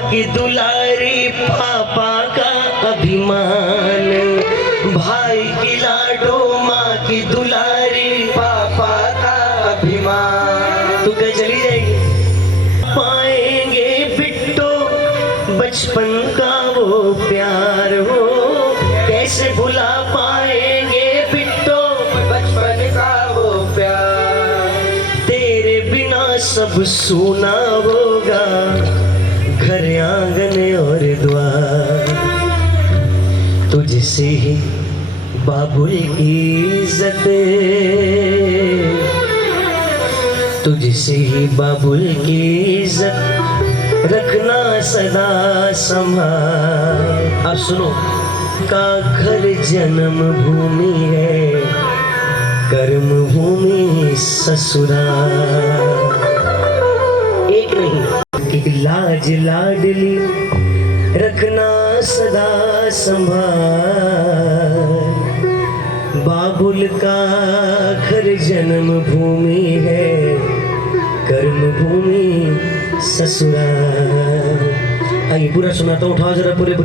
की दुलारी, पापा का अभिमान। भाई की लाडो, माँ की दुलारी, पापा का अभिमान। तू कहीं चली जाएगी, पाएंगे बिट्टो बचपन का वो प्यार हो। कैसे भुला पाएंगे बिट्टो बचपन का वो प्यार। तेरे बिना सब सूना होगा, घर आंगन और द्वार। तुझसे ही बाबुल की इज्जत, तुझसे ही बाबुल की इज्जत रखना सदा संभाल। अब सुनो, का घर जन्म भूमि है, कर्म भूमि ससुराल। एक नहीं, एक लाज लाडली रखना सदा संभाल। बाबुल का घर जन्म भूमि है, कर्म भूमि ससुराल। आइए पूरा सुनाता हूँ, उठाओ जरा पूरे।